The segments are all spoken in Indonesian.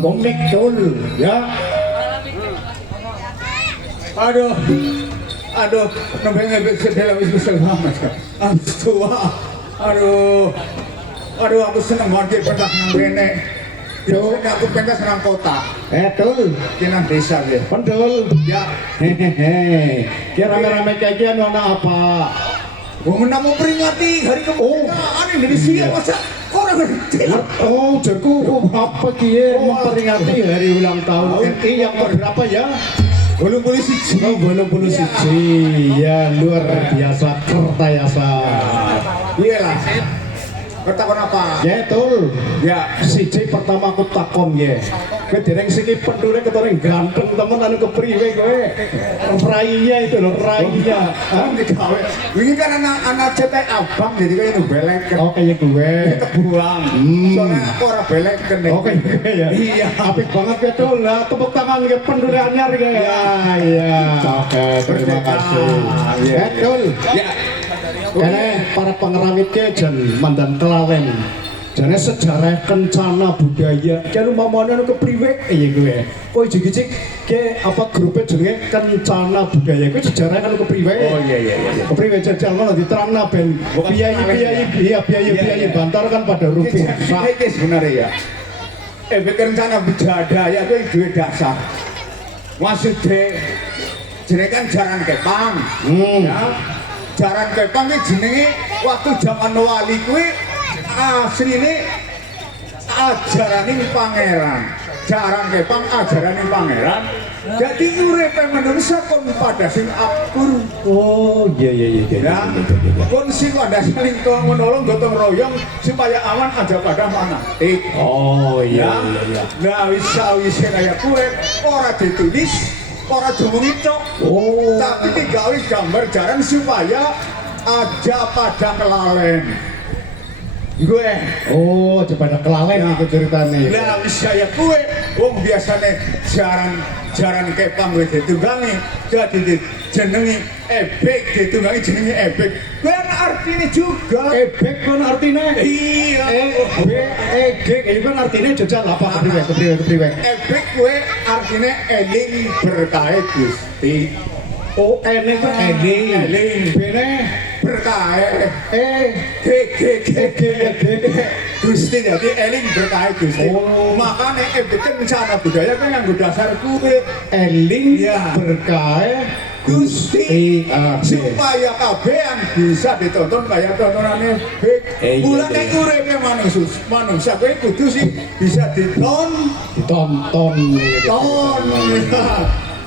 Komik dul ya. Aduh, namanya sedela wis selamat kan. Aduh, aku seneng banget pentas nang rene. Yo, aku pentas nang kota. Dul, kenang desa ya. Pendul, ya. Hehehe. Kira rame-rame kayak gini ana apa? Mau memperingati hari kemerdekaan Indonesia masa orang kecil. Oh, jago apa kia memperingati hari ulang tahun RI yang berapa ya? 81. Oh, 81. Ya, luar biasa kertayasa. Iyalah. Bertakon apa? Ya, betul. Ya, siji pertama aku takon ya. Kowe dereng sini pendule ketoreng ganteng temen anu kepriwe kowe. Rainya itu loh, rainya. Digawe. Wingi kan anak cetek abang jadi kayak nu beleken. Oh, kayak gue. Kebuang. Soalnya aku ora beleken. Oh, kayak gue ya. Iya, apik banget betul lah. Tepuk tangan ke pendule anyar ya. Iya. Oke, terima kasih. Betul. Ya. Karena para pengerawitnya jan mandan kelalen. Jane sejarah kencana budaya. Kan umpamane anu kepriwe ya gue. Kowe jigicik ke apa grupnya jenenge kencana budaya. Kowe sejarah anu kepriwe. Oh iya. Kepriwe jajal ngono diterangna ben biaya bantar kan pada rupiah. Iki sebenarnya ya. Kencana budaya kuwi duwe dasar. Maksudnya jenenge kan jaran kepang. Ya. Jaran kepang iki jenenge waktu zaman wali kuwi asline ajaraning pangeran. Jaran kepang ajaraning pangeran. Jadi uripe manungsa kon pada sing akur. Oh, iya. Ya, kon sing pada saling menolong gotong royong supaya aman aja pada manati. Oh, iya. Nah, wis kaya kuwe ora ditulis, ora diomongin cok. Oh. Tapi digawe gambar jaran supaya aja pada kelalen. Gue. Oh, cepet kelalen itu ceritanya. Nah, wis kaya kuwe wong biasane jaran kepang wis ditunggangi jadi jenenge ebek ditunggangi jenenge ebek. Kuwi artine juga Ebek kan artinya? iya Ebek itu kan artinya jajal apa? Kepriwe. ebek kuwi artine eling berkahe Gusti. Oh, ene kan eling. Bene Berkahe G. Gusti jadi eling berkahe Gusti. Oh. Makane ebek rencana budaya kan nganggo dasar kuwi Eling Ya. berkah Gusti supaya supaya kabehan bisa ditonton kayak tontonannya Bek. Mulane uripe manungsa kowe kudu sih bisa ditonton.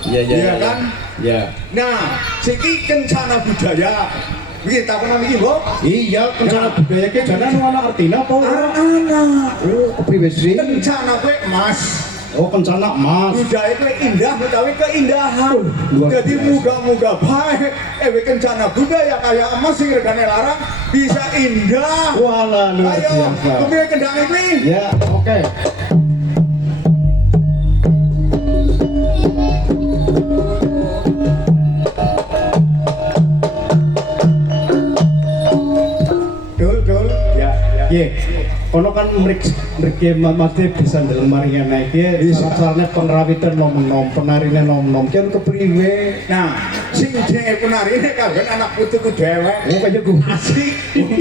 Iya kan? Ya. Nah, siki kencana budaya. Iki takonan iki, Mbok. Iya, kencana budaya ki janan ana artina apa ora? Ana. Oh, kepriwe sih? Kencana kowe Mas. Oh, kencana Mas. Budaya kowe indah utawi keindahan. Luar Jadi biasa. muga-muga baik kencana budaya kayak emas sing regane larang bisa indah. Walah luar Ayo, biasa. kepiye kendang iki? Ya, oke. Dul. Ya. Ye, kono kan mriki mate bisa ndeleng mari ngene iki syarat-syaratnya pengrawitan nom-nom, penarine nom-nom ki kepriwe? Nah, sing jenenge penarine kagak anak putuku dhewek. Oh kaya gue. Asik,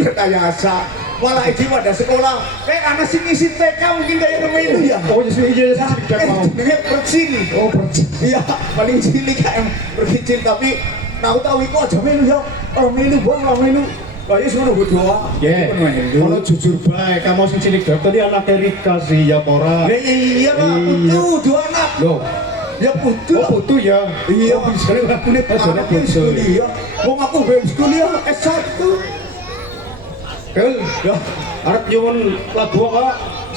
rekayasa. Malah iki pada sekolah, anak sing isi TK mungkin kayak nama itu ya. Oh iya sedikit mau. Jenenge percil. Oh percil. Iya, paling cilik kan percil tapi tahu iku aja melu ya. Orang melu bang, orang melu. Kayak semua berdoa. Ya, kalau jujur baik, kamu sing cilik tadi anak Erika sih ya pora. Iya Pak, putu dua anak. Loh, Ya putu. oh putu ya. Iya, bisa aku lihat aja anaknya putu. kuliah. Mau aku belum kuliah S1. Kel, ya, arep nyuwun lagu apa?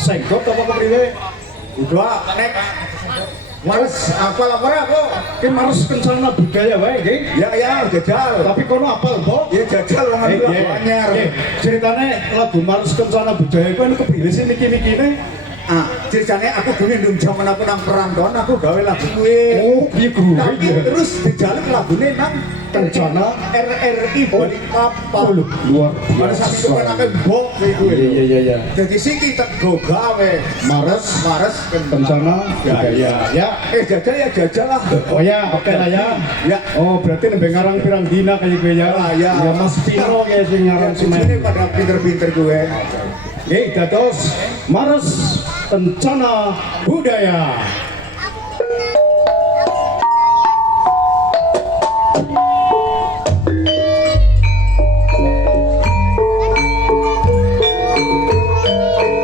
Senggot apa kepriwe? Udah, nek. Males, apa lapor aku? Ki marus kencana budaya wae nggih. Ya, jajal. Tapi kono apal, Mbok? Ya jajal wong Eh, anu iya. anyar. Ceritane lagu marus kencana budaya iku anu kepriwe sih niki-nikine? Ah, ceritanya aku dulu ndung jaman aku nang perantauan aku gawe lagu kuwi. Oh, piye gue Tapi ya? terus dijaluk lagune nang Kencana RRI Balikpapan. Oh, luar Pada saat itu kan aku bok kayak gue. Iya. Jadi sih kita go gawe Mares kencana. budaya. Ya. Jajal lah. Oh ya, oke lah ya. Ya. Oh, berarti nembe ngarang pirang dina kayak gue ya. Ah, ya. Ya Mas Pino kayak sing ngarang Yang semen. sini pada pinter-pinter gue. Nggih, dados Mares Kencana Budaya.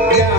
Ya.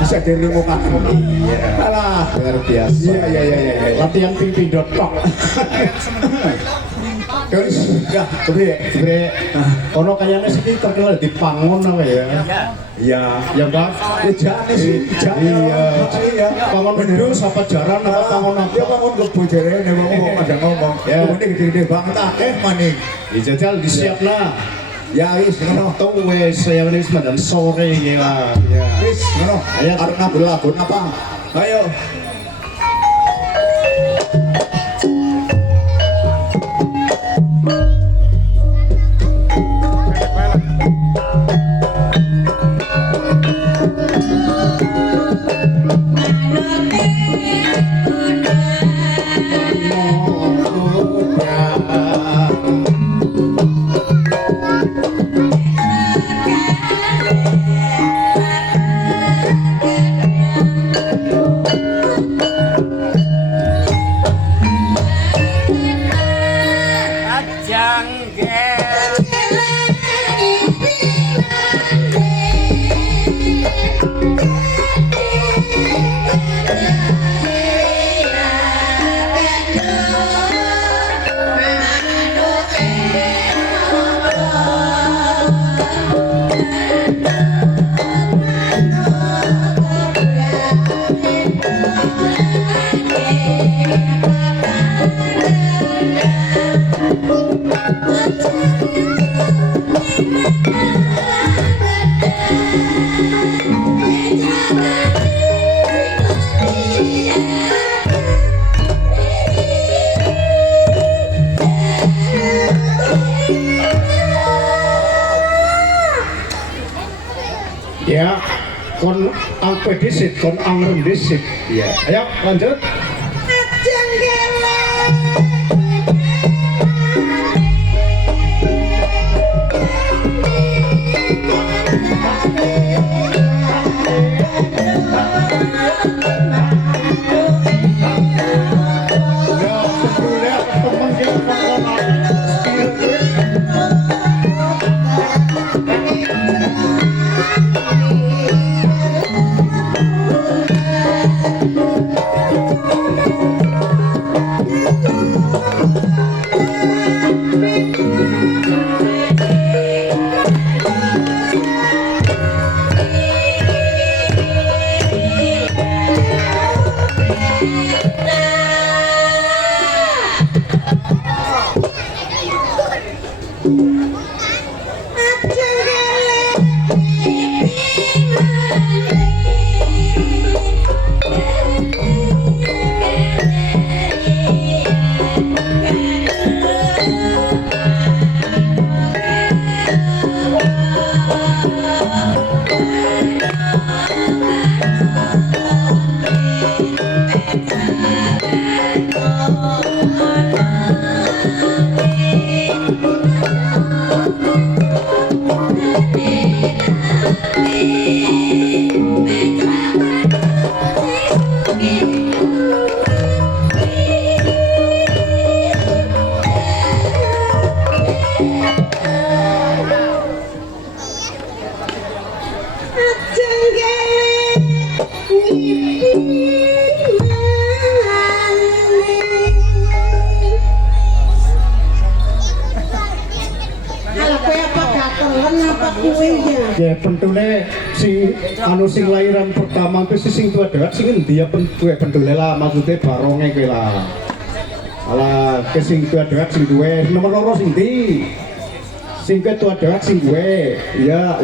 bisa direnungkan. Iya. Alah, Luar biasa. iya. Latihan pipi.tok. Terus, ya, kepriye? Bre, ono kayaknya sih terkenal di Pangon apa ya? Iya. Ya Pak. Ya jane sih, jane. Iya. Pangon Wedus apa Jaran apa Pangon apa? Ya bangun kebo jarene ngomong ada ngomong. Ya. Ini gede-gede banget akeh maning. Dijajal disiapna. Ya wis ngono. Tuh wes saya wis mandan sore gila. Ya. Wis ngono. Ayo. Arep nabul-labun apa? Ayo. Ya, kon angpe disit, kon angren disit. Ya, ayo lanjut. Ya, sebetulnya teman yang ya pentule sing lahiran pertama itu sing tua dewek sing endi ya pentule lah maksudnya baronge kowe lah. Alah ke sing tua dewek sing duwe nomor loro sing ndi? Sing tua dewek sing duwe. Ya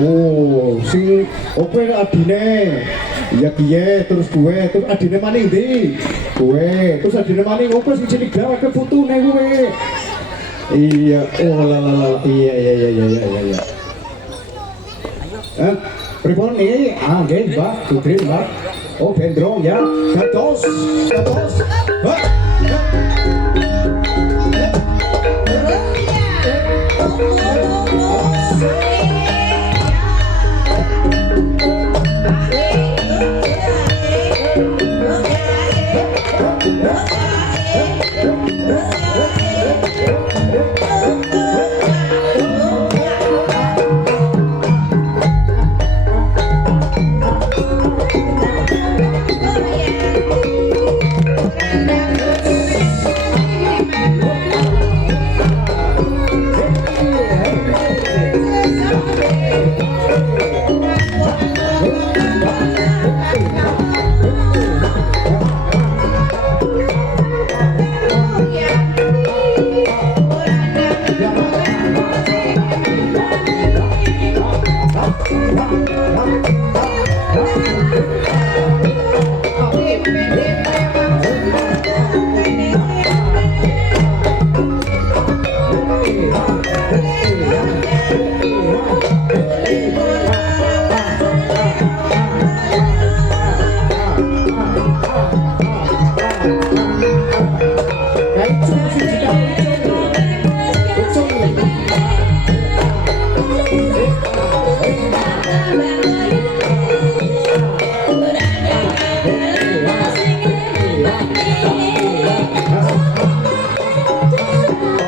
sing opo adine? Ya kiye terus duwe terus adine maning ndi? Duwe terus adine maning opo sing cilik gawe ke putune kowe. Iya, iya. Pripun ini? Nggih, Mbak, Putri, Mbak. Oh, Bendrong ya. Gatos. Mbak.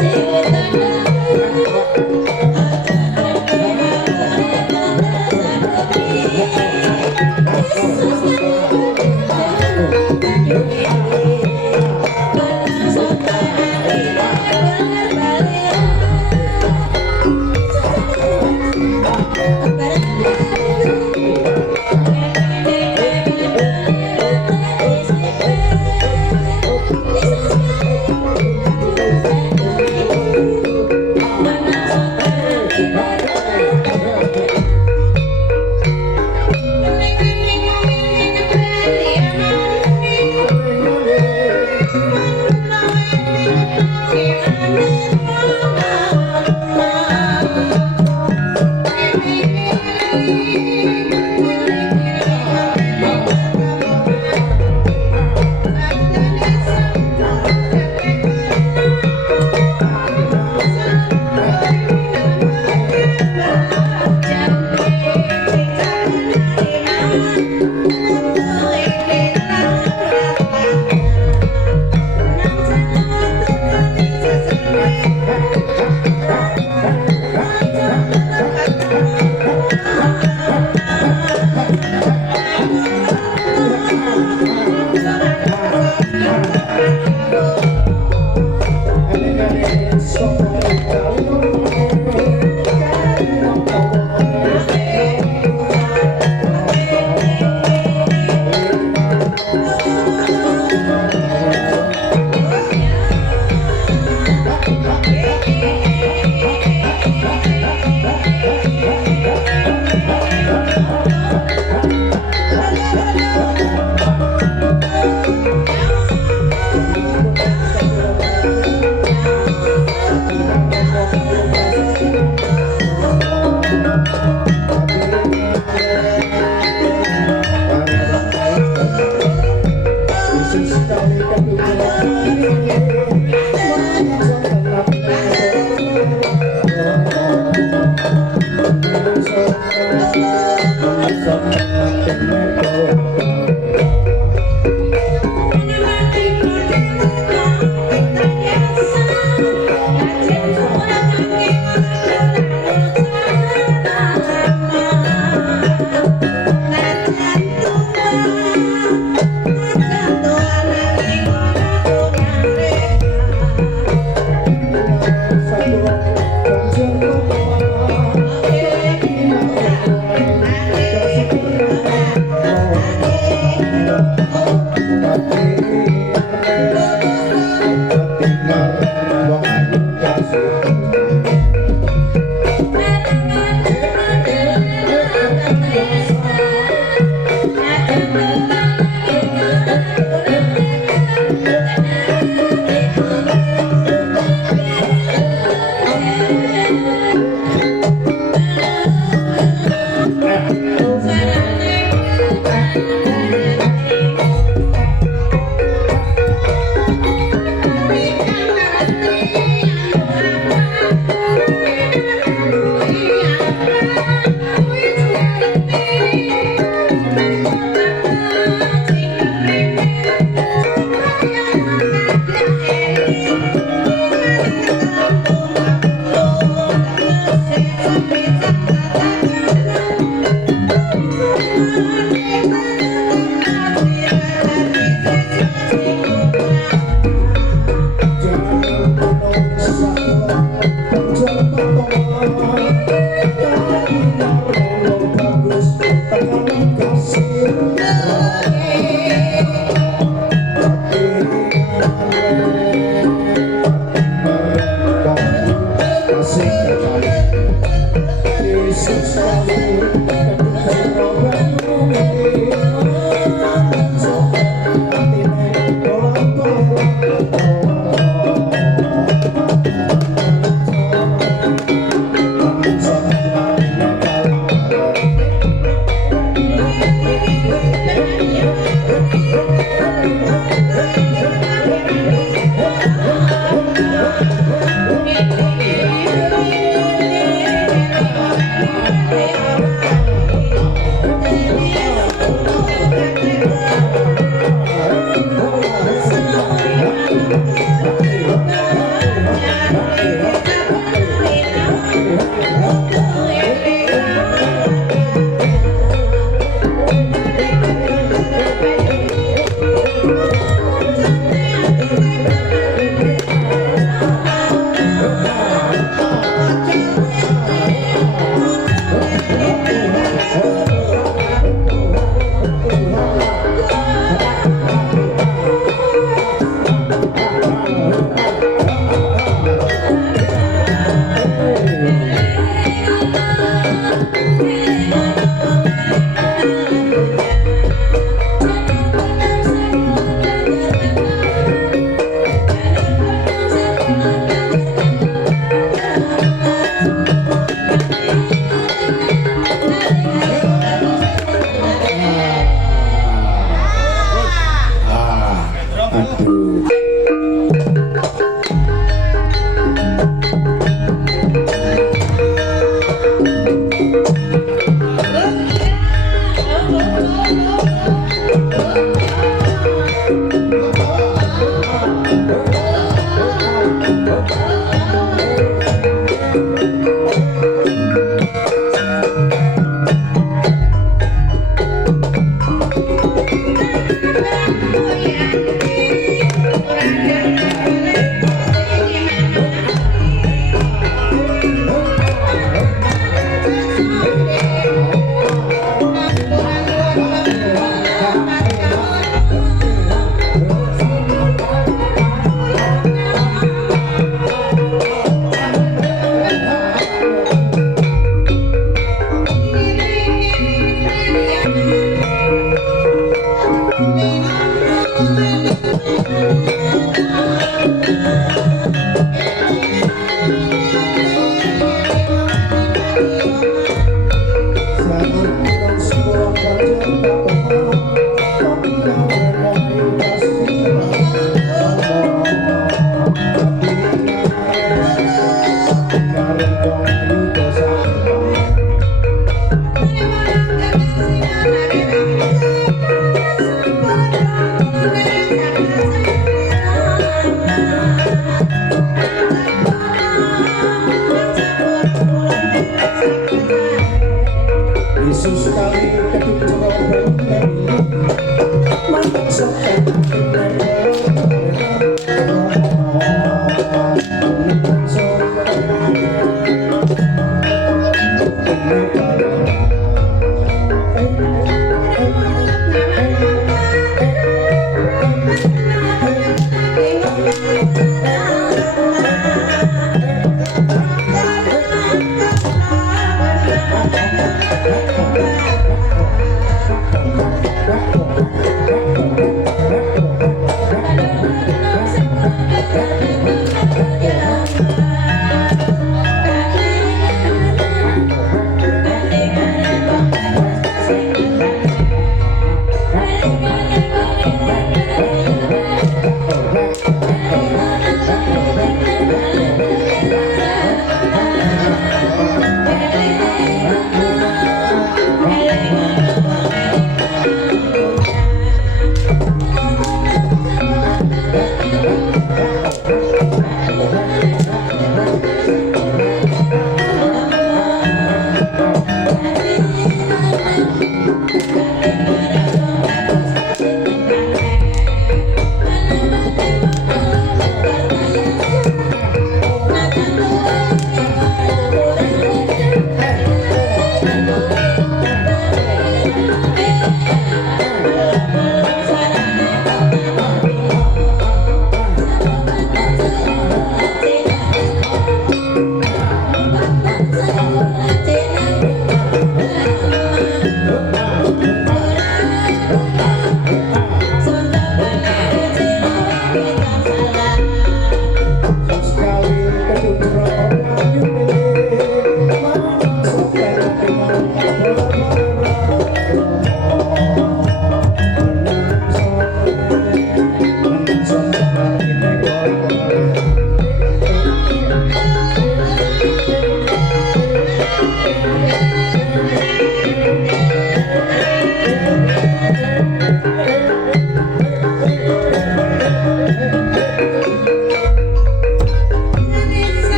Thank you.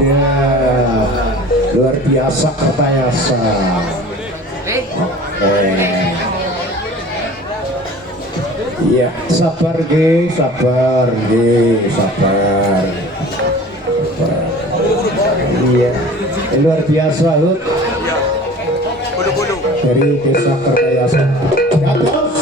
Ya, luar biasa Kertayasa. Oke. Iya, sabar ge, sabar ge, sabar. Iya, luar biasa Hut. Dari desa Kertayasa. Gatos.